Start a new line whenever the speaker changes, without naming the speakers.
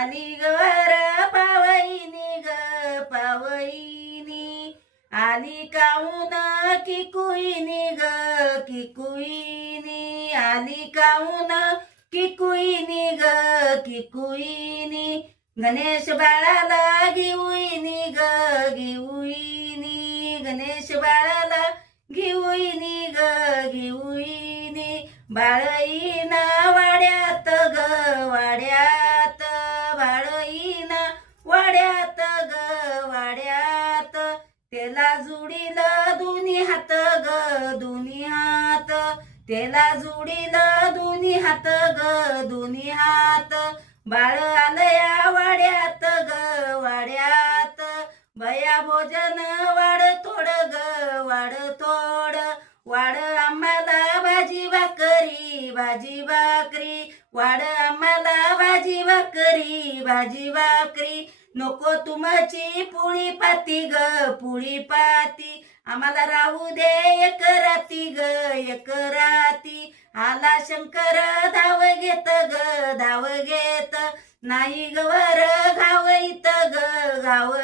आली गवर पावईनी ग पावईनी. आली काऊन की कुईनी ग की कुईनी. आली काऊन की कुईनी ग की कुईनी. गणेश बाळाला घेऊनी ग घेऊनी गणेश बाळाला घेऊनी ग घेऊनी बाळईना त्याला जुडील दोन्ही हात ग दोन्ही हात. त्याला जुडील दोन्ही हात ग दोन्ही हात. बाळ आलया वाड्यात ग वाड्यात. बया भोजन वाड थोड ग वाड थोड वाड आम्हाला भाजी भाकरी भाजी भाकरी. वाड आम्हाला भाजी भाकरी. भाजी भाकरी नको तुमची पुळी पाती ग पुळी पाती आम्हाला राहू दे एक राती ग एक राती. आला शंकर धाव घेत ग धाव घेत. नाही गवर घाव इत ग घाव